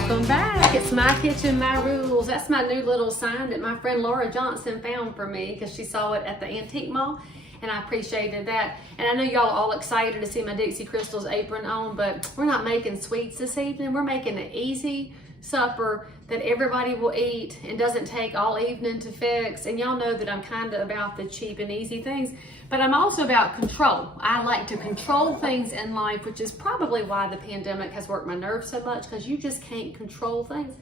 Welcome back. It's My Kitchen, My Rules. That's my new little sign that my friend Laura Johnson found for me because she saw it at the antique mall, and I appreciated that. And I know y'all are all excited to see my Dixie Crystal's apron on, but we're not making sweets this evening. We're making an easy supper that everybody will eat and doesn't take all evening to fix. And y'all know that I'm kind of about the cheap and easy things, but I'm also about control. I like to control things in life, which is probably why the pandemic has worked my nerves so much, because you just can't control things.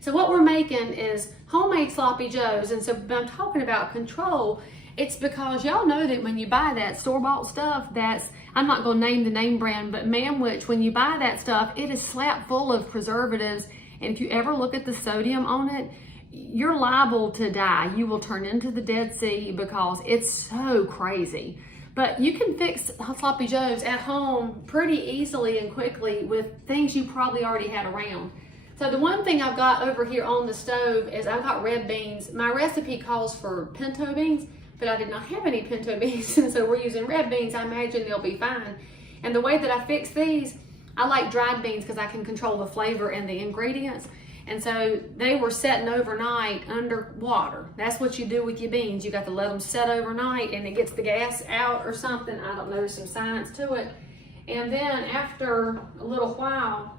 So what we're making is homemade sloppy joes. And so when I'm talking about control, it's because y'all know that when you buy that store-bought stuff, I'm not gonna name the name brand, but Manwich, when you buy that stuff, it is slapped full of preservatives. And if you ever look at the sodium on it, you're liable to die. You will turn into the Dead Sea because it's so crazy. But you can fix sloppy joes at home pretty easily and quickly with things you probably already had around. So the one thing I've got over here on the stove is I've got red beans. My recipe calls for pinto beans, but I did not have any pinto beans, and so we're using red beans. I imagine they'll be fine. And the way that I fix these, I like dried beans because I can control the flavor and the ingredients. And so they were setting overnight under water. That's what you do with your beans. You got to let them set overnight and it gets the gas out or something. I don't know, there's some science to it. And then after a little while,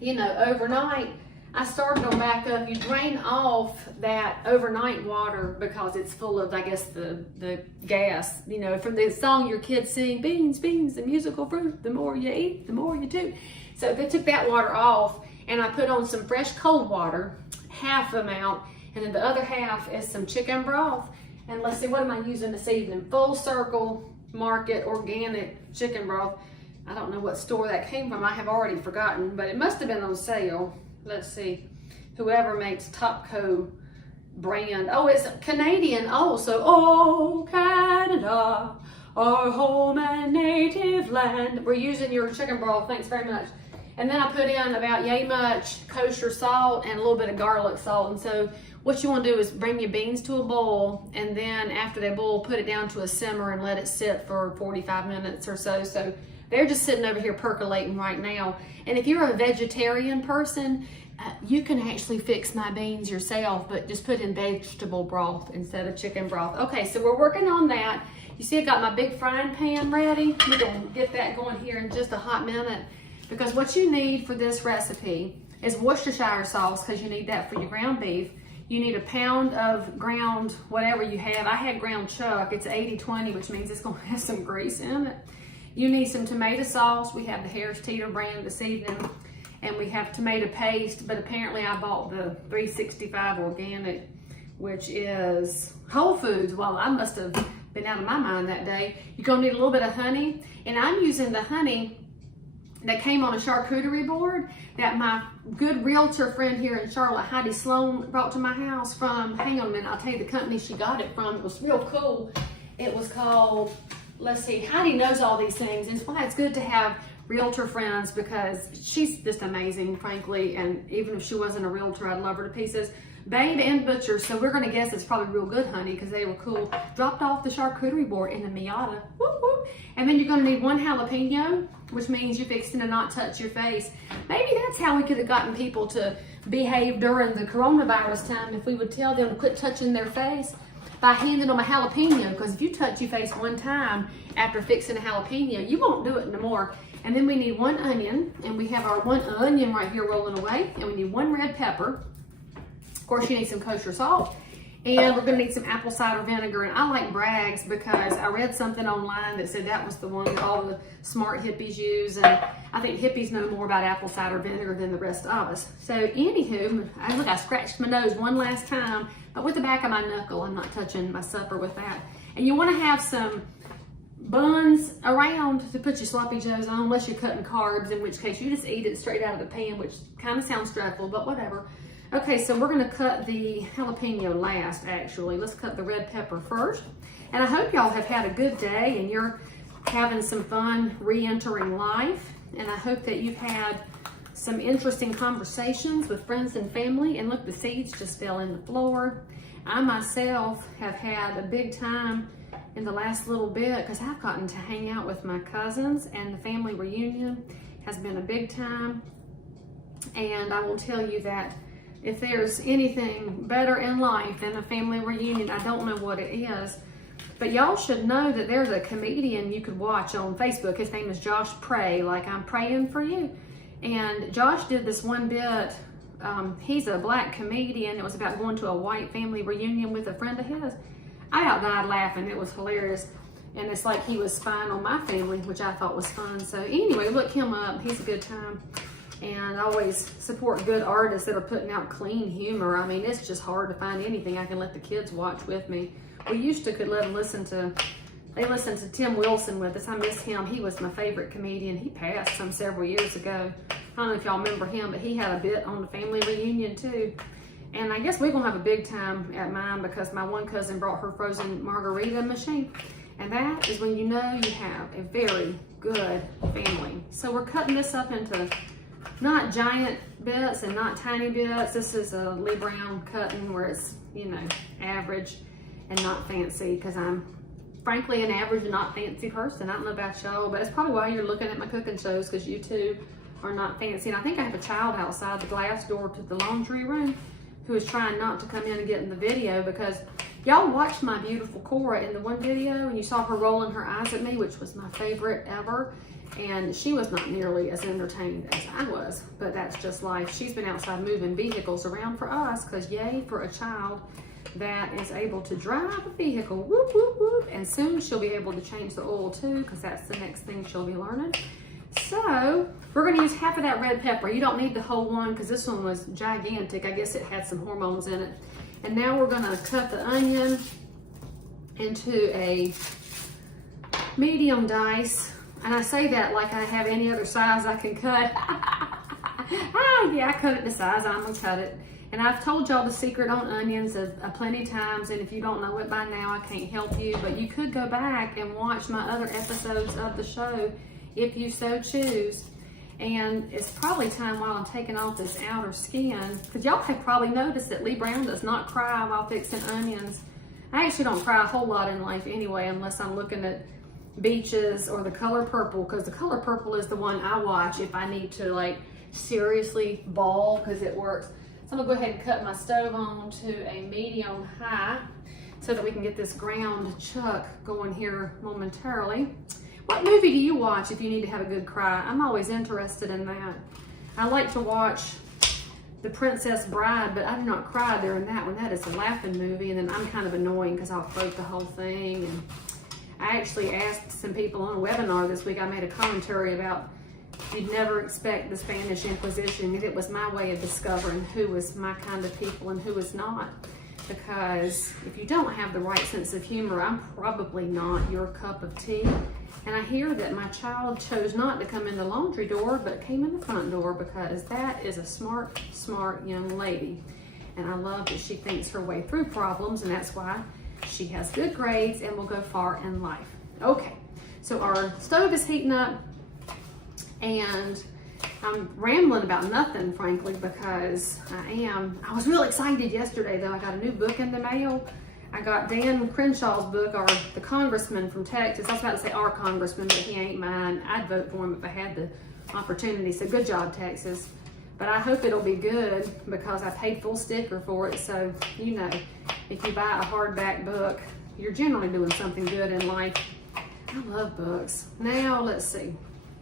overnight, I started them back up. You drain off that overnight water because it's full of, I guess, the gas. From the song your kids sing, beans, beans, the musical fruit, the more you eat, the more you do. So they took that water off, and I put on some fresh cold water, half amount, and then the other half is some chicken broth. And let's see, what am I using this evening? Full Circle Market organic chicken broth. I don't know what store that came from. I have already forgotten, but it must have been on sale. Let's see, whoever makes Topco brand. Oh, it's Canadian also. Oh, Canada, our home and native land. We're using your chicken broth, thanks very much. And then I put in about yay much kosher salt and a little bit of garlic salt. And so what you want to do is bring your beans to a boil, and then after they boil, put it down to a simmer and let it sit for 45 minutes or so. So they're just sitting over here percolating right now. And if you're a vegetarian person, you can actually fix my beans yourself, but just put in vegetable broth instead of chicken broth. Okay, so we're working on that. You see I got my big frying pan ready. We're gonna get that going here in just a hot minute, because what you need for this recipe is Worcestershire sauce, because you need that for your ground beef. You need a pound of ground, whatever you have. I had ground chuck. It's 80-20, which means it's gonna have some grease in it. You need some tomato sauce. We have the Harris Teeter brand this evening, and we have tomato paste, but apparently I bought the 365 organic, which is Whole Foods. Well, I must have been out of my mind that day. You're gonna need a little bit of honey, and I'm using the honey that came on a charcuterie board that my good realtor friend here in Charlotte, Heidi Sloan, brought to my house from, hang on a minute, I'll tell you the company she got it from. It was real cool. It was called, let's see, Heidi knows all these things. And it's why it's good to have realtor friends, because she's just amazing, frankly. And even if she wasn't a realtor, I'd love her to pieces. Babe and Butcher, so we're gonna guess it's probably real good honey because they were cool. Dropped off the charcuterie board in the Miata. Whoop, whoop. And then you're gonna need 1 jalapeno, which means you're fixing to not touch your face. Maybe that's how we could have gotten people to behave during the coronavirus time, if we would tell them to quit touching their face by handing them a jalapeno, because if you touch your face one time after fixing a jalapeno, you won't do it no more. And then we need 1 onion, and we have our 1 onion right here rolling away, and we need 1 red pepper. Of course, you need some kosher salt, and we're gonna need some apple cider vinegar. And I like Bragg's because I read something online that said that was the one that all the smart hippies use, and I think hippies know more about apple cider vinegar than the rest of us. So anywho, I scratched my nose one last time, but with the back of my knuckle. I'm not touching my supper with that. And you wanna have some buns around to put your sloppy joes on, unless you're cutting carbs, in which case you just eat it straight out of the pan, which kind of sounds dreadful, but whatever. Okay, so we're gonna cut the jalapeno last, actually. Let's cut the red pepper first. And I hope y'all have had a good day and you're having some fun re-entering life. And I hope that you've had some interesting conversations with friends and family. And look, the seeds just fell in the floor. I myself have had a big time in the last little bit because I've gotten to hang out with my cousins, and the family reunion has been a big time. And I will tell you that if there's anything better in life than a family reunion, I don't know what it is. But y'all should know that there's a comedian you could watch on Facebook. His name is Josh Pray, like I'm praying for you. And Josh did this one bit. He's a black comedian. It was about going to a white family reunion with a friend of his. I about died laughing. It was hilarious. And it's like he was spying on my family, which I thought was fun. So anyway, look him up. He's a good time. And I always support good artists that are putting out clean humor. I mean, it's just hard to find anything I can let the kids watch with me. We used to could let them listen to, they listened to Tim Wilson with us. I miss him. He was my favorite comedian. He passed some several years ago. I don't know if y'all remember him, but he had a bit on the family reunion too. And I guess we're gonna have a big time at mine because my one cousin brought her frozen margarita machine. And that is when you know you have a very good family. So we're cutting this up into not giant bits and not tiny bits. This is a Lee Brown cutting where it's, you know, average and not fancy, because I'm frankly an average and not fancy person. I don't know about y'all, but it's probably why you're looking at my cooking shows, because you too are not fancy. And I think I have a child outside the glass door to the laundry room who is trying not to come in and get in the video, because y'all watched my beautiful Cora in the one video and you saw her rolling her eyes at me, which was my favorite ever. And she was not nearly as entertained as I was, but that's just life. She's been outside moving vehicles around for us, because yay for a child that is able to drive a vehicle, whoop, whoop, whoop. And soon she'll be able to change the oil too, because that's the next thing she'll be learning. So we're gonna use half of that red pepper. You don't need the whole one, because this one was gigantic. I guess it had some hormones in it. And now we're gonna cut the onion into a medium dice. And I say that like I have any other size I can cut. Yeah, I cut it the size I'm gonna cut it. And I've told y'all the secret on onions plenty times, and if you don't know it by now, I can't help you, but you could go back and watch my other episodes of the show if you so choose. And it's probably time while I'm taking off this outer skin, because y'all have probably noticed that Lee Brown does not cry while fixing onions. I actually don't cry a whole lot in life anyway, unless I'm looking at beaches or The Color Purple, because The Color Purple is the one I watch if I need to like seriously bawl, because it works. So I'm gonna go ahead and cut my stove on to a medium high so that we can get this ground chuck going here momentarily. What movie do you watch if you need to have a good cry? I'm always interested in that. I like to watch The Princess Bride, but I do not cry during that one. That is a laughing movie, and then I'm kind of annoying because I'll quote the whole thing. And I actually asked some people on a webinar this week, I made a commentary about you'd never expect the Spanish Inquisition, and it was my way of discovering who was my kind of people and who was not. Because if you don't have the right sense of humor, I'm probably not your cup of tea. And I hear that my child chose not to come in the laundry door, but came in the front door, because that is a smart, smart young lady. And I love that she thinks her way through problems, and that's why she has good grades and will go far in life. Okay, so our stove is heating up, and I'm rambling about nothing, frankly, because I was real excited yesterday, though. I got a new book in the mail. I got Dan Crenshaw's book, or the congressman from Texas. I was about to say our congressman, but he ain't mine. I'd vote for him if I had the opportunity. So good job, Texas. But I hope it'll be good, because I paid full sticker for it. So, you know, if you buy a hardback book, you're generally doing something good in life. I love books. Now, let's see.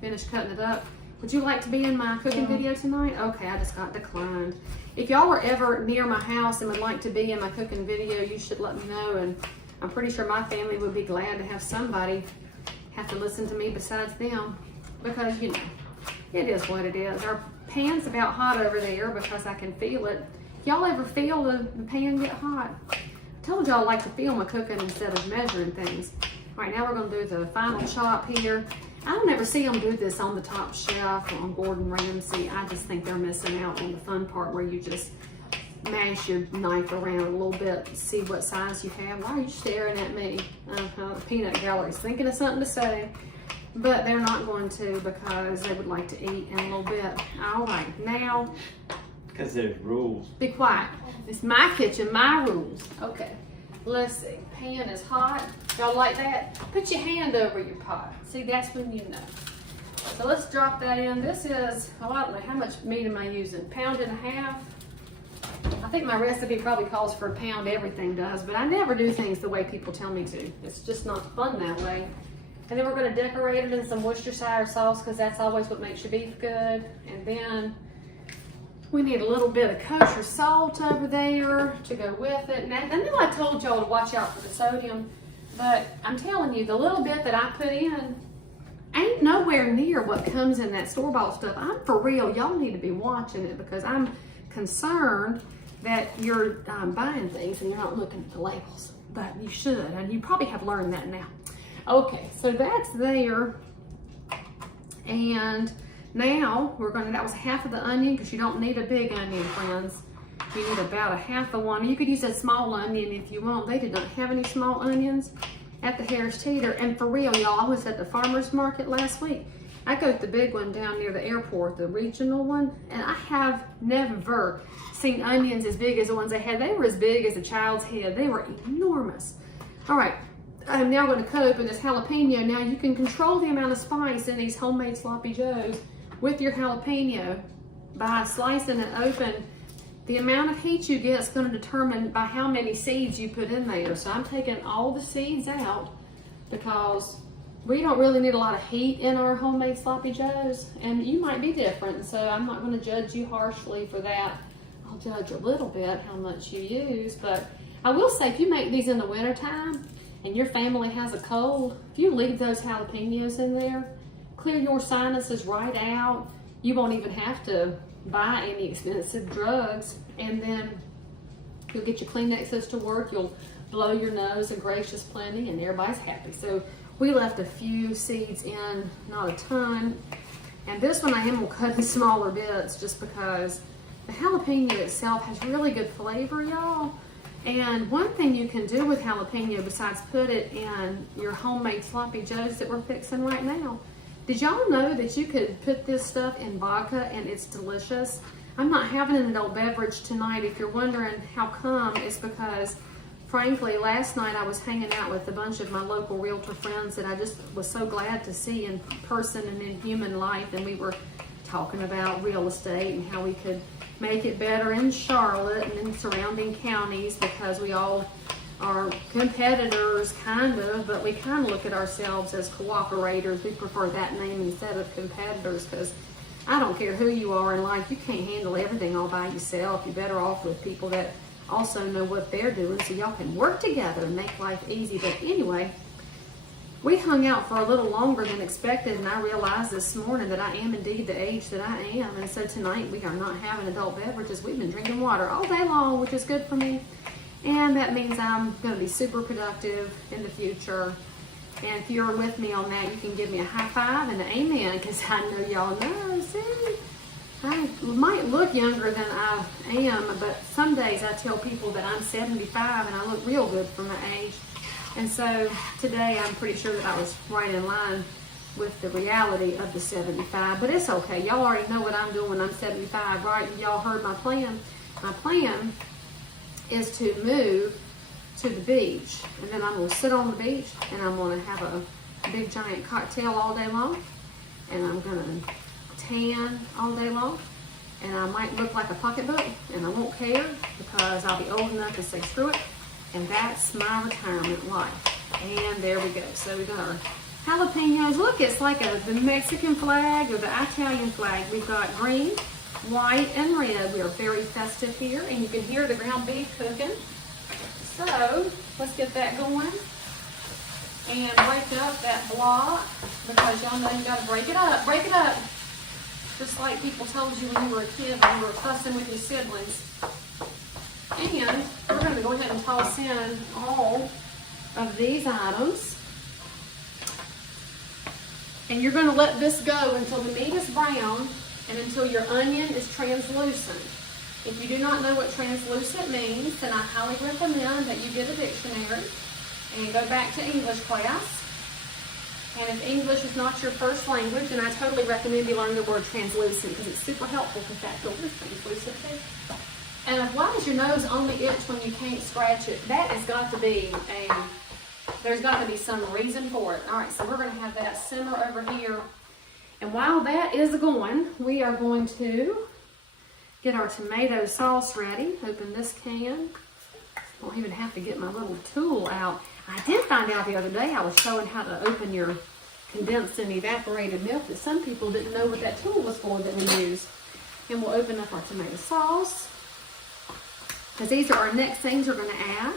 Finish cutting it up. Would you like to be in my cooking video tonight? Okay, I just got declined. If y'all are ever near my house and would like to be in my cooking video, you should let me know. And I'm pretty sure my family would be glad to have somebody have to listen to me besides them, because, you know, it is what it is. Our pan's about hot over there because I can feel it. Y'all ever feel the pan get hot? I told y'all I like to feel my cooking instead of measuring things. All right, now we're gonna do the final chop here. I don't ever see them do this on the Top Chef or on Gordon Ramsay. I just think they're missing out on the fun part where you just mash your knife around a little bit, see what size you have. Why are you staring at me? The peanut gallery's thinking of something to say, but they're not going to, because they would like to eat in a little bit. All right, now. Because there's rules. Be quiet. It's my kitchen, my rules. Okay. Let's see, pan is hot. Y'all like that? Put your hand over your pot. See, that's when you know. So let's drop that in. This is, oh, I don't know, how much meat am I using? 1.5 pounds? I think my recipe probably calls for 1 pound, everything does, but I never do things the way people tell me to. It's just not fun that way. And then we're gonna decorate it in some Worcestershire sauce because that's always what makes your beef good. And then we need a little bit of kosher salt over there to go with it. And I know I told y'all to watch out for the sodium, but I'm telling you, the little bit that I put in ain't nowhere near what comes in that store-bought stuff. I'm for real. Y'all need to be watching it because I'm concerned that you're buying things and you're not looking at the labels. But you should, and you probably have learned that now. Okay, so that's there. And now we're gonna, that was half of the onion because you don't need a big onion, friends. You need about a half of one. You could use a small onion if you want. They did not have any small onions at the Harris Teeter. And for real, y'all, I was at the farmer's market last week. I got the big one down near the airport, the regional one, and I have never seen onions as big as the ones they had. They were as big as a child's head. They were enormous. All right, I'm now going to cut open this jalapeno. Now you can control the amount of spice in these homemade sloppy joes with your jalapeno by slicing it open. The amount of heat you get is going to determine by how many seeds you put in there. So I'm taking all the seeds out because we don't really need a lot of heat in our homemade sloppy joes, and you might be different, so I'm not going to judge you harshly for that. I'll judge a little bit how much you use, but I will say if you make these in the wintertime and your family has a cold, if you leave those jalapenos in there, clear your sinuses right out. You won't even have to buy any expensive drugs, and then you'll get your Kleenexes to work, you'll blow your nose a gracious plenty, and everybody's happy. So we left a few seeds in, not a ton. And this one I am gonna cut in smaller bits just because the jalapeno itself has really good flavor, y'all. And one thing you can do with jalapeno besides put it in your homemade sloppy joes that we're fixing right now. Did y'all know that you could put this stuff in vodka and it's delicious? I'm not having an adult beverage tonight. If you're wondering how come, it's because frankly, last night I was hanging out with a bunch of my local realtor friends that I just was so glad to see in person and in human life. And we were talking about real estate and how we could make it better in Charlotte and in surrounding counties because we all are competitors, kind of, but we kind of look at ourselves as cooperators. We prefer that name instead of competitors because I don't care who you are in life. You can't handle everything all by yourself. You're better off with people that also know what they're doing so y'all can work together and make life easy. But anyway, we hung out for a little longer than expected, and I realized this morning that I am indeed the age that I am. And so tonight we are not having adult beverages. We've been drinking water all day long, which is good for me. And that means I'm going to be super productive in the future. And if you're with me on that, you can give me a high five and an amen, because I know y'all know, see, I might look younger than I am, but some days I tell people that I'm 75 and I look real good for my age. And so today I'm pretty sure that I was right in line with the reality of the 75, but it's okay. Y'all already know what I'm doing when I'm 75, right? Y'all heard my plan. My plan is to move to the beach, and then I'm going to sit on the beach and I'm going to have a big giant cocktail all day long, and I'm going to tan all day long, and I might look like a pocketbook, and I won't care because I'll be old enough to say screw it, and that's my retirement life. And there we go. So we got our jalapenos. Look, it's like the Mexican flag or the Italian flag. We've got green, white, and red. We are very festive here, and you can hear the ground beef cooking. So let's get that going and break up that block, because y'all know you gotta break it up. Break it up. Just like people told you when you were a kid when you were fussing with your siblings. And we're going to go ahead and toss in all of these items. And you're going to let this go until the meat is brown and until your onion is translucent. If you do not know what translucent means, then I highly recommend that you get a dictionary and go back to English class. And if English is not your first language, then I totally recommend you learn the word translucent, because it's super helpful to that filter, translucent too. And why does your nose only itch when you can't scratch it? That has got to be there's got to be some reason for it. All right, so we're going to have that simmer over here. And while that is going, we are going to get our tomato sauce ready. Open this can. I don't even have to get my little tool out. I did find out the other day, I was showing how to open your condensed and evaporated milk, that some people didn't know what that tool was for that we use. And we'll open up our tomato sauce, because these are our next things we're gonna add.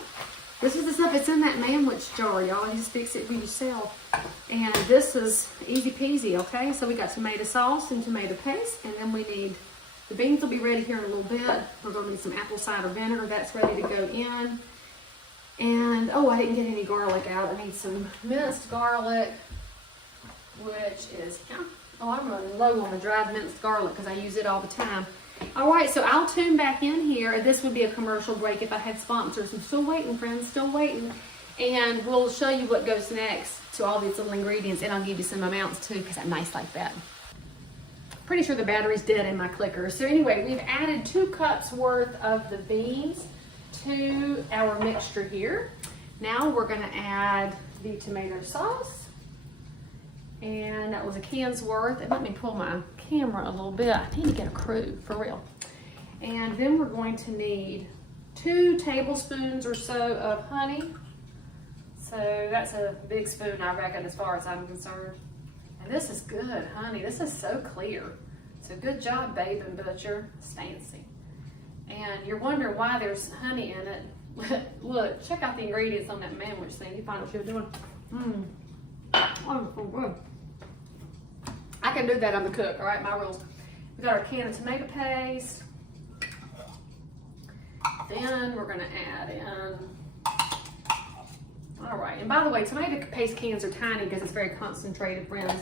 This is the stuff that's in that manwich jar, y'all. You just fix it for yourself. And this is easy peasy, okay? So we got tomato sauce and tomato paste, and then we need, the beans will be ready here in a little bit. We're gonna need some apple cider vinegar, that's ready to go in. And, oh, I didn't get any garlic out. I need some minced garlic, which is, oh, I'm running low on the dried minced garlic because I use it all the time. All right, so I'll tune back in here. This would be a commercial break if I had sponsors. I'm still waiting, friends, still waiting. And we'll show you what goes next to all these little ingredients, and I'll give you some amounts too because I'm nice like that. Pretty sure the battery's dead in my clicker. So anyway, we've added 2 cups worth of the beans to our mixture here. Now we're gonna add the tomato sauce. And that was a can's worth. And let me pull my camera a little bit. I need to get a crew, for real. And then we're going to need 2 tablespoons or so of honey. So that's a big spoon, I reckon, as far as I'm concerned. And this is good, honey. This is so clear. So good job, Babe and Butcher. It's fancy. And you're wondering why there's honey in it. Look, check out the ingredients on that manwich thing. You find what you're doing. Oh, so good. I can do that on the cook, all right, my rules. We got our can of tomato paste. Then we're gonna add in, all right, and by the way, tomato paste cans are tiny because it's very concentrated, friends.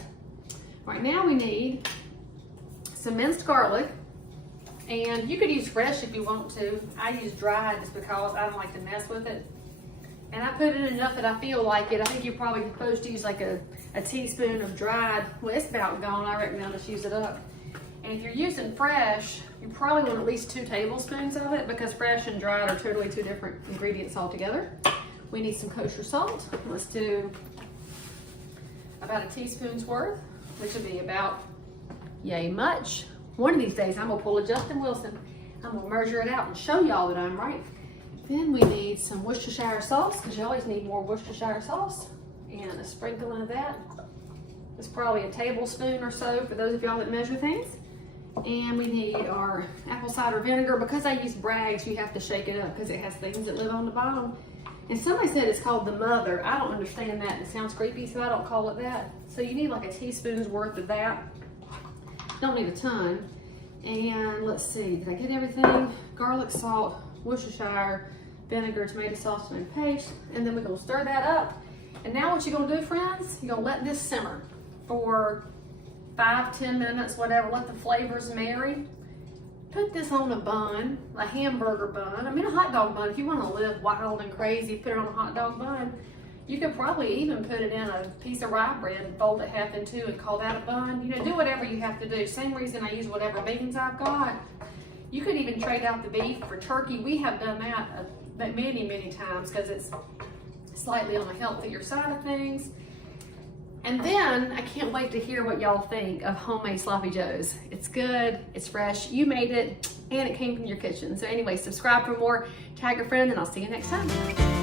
Right now we need some minced garlic, and you could use fresh if you want to. I use dried just because I don't like to mess with it. And I put in enough that I feel like it. I think you're probably supposed to use like a teaspoon of dried. Well, it's about gone. I reckon I'll just use it up. And if you're using fresh, you probably want at least 2 tablespoons of it because fresh and dried are totally 2 different ingredients altogether. We need some kosher salt. Let's do about a teaspoon's worth, which would be about yay much. One of these days, I'm gonna pull a Justin Wilson. I'm gonna measure it out and show y'all that I'm right. Then we need some Worcestershire sauce, because you always need more Worcestershire sauce. And a sprinkling of that. It's probably a tablespoon or so for those of y'all that measure things. And we need our apple cider vinegar. Because I use Bragg's, you have to shake it up because it has things that live on the bottom. And somebody said it's called the mother. I don't understand that. It sounds creepy, so I don't call it that. So you need like a teaspoon's worth of that. Don't need a ton. And let's see, did I get everything? Garlic, salt, Worcestershire, vinegar, tomato sauce, and paste. And then we're gonna stir that up. And now what you're gonna do, friends, you're gonna let this simmer for 5-10 minutes, whatever, let the flavors marry. Put this on a bun, a hamburger bun. I mean a hot dog bun. If you wanna live wild and crazy, put it on a hot dog bun. You could probably even put it in a piece of rye bread and fold it half in 2 and call that a bun. You know, do whatever you have to do. Same reason I use whatever beans I've got. You could even trade out the beef for turkey. We have done that many, many times because it's slightly on the healthier side of things. And then I can't wait to hear what y'all think of homemade sloppy joes. It's good, it's fresh, you made it, and it came from your kitchen. So anyway, subscribe for more, tag a friend, and I'll see you next time.